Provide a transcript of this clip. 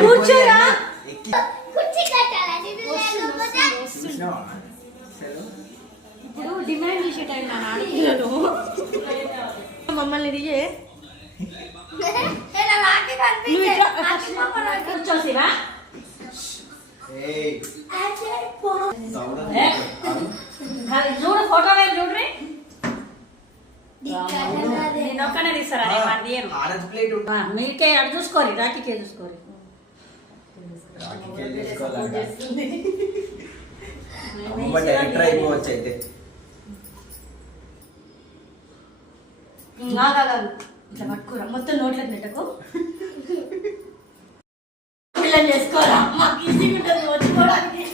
కూర్చోరా ఇప్పుడు డిమాండ్ చేసే టైం నా ఆడపిల్లలు మమ్మల్ని దిగే కూర్చోసిరా చూడు ఫోటోలో చూడ్రి నేను ఒక్కనే తీస్తారా మీకే అటు చూసుకోరి రాఖీకే చూసుకోరి ఇట్లా పట్టుకోరా మొత్తం నోట్లకు నెట్టకు పిల్లలు చేసుకోరా మాకు ఈజీగా ఉంటుంది వచ్చుకోవడానికి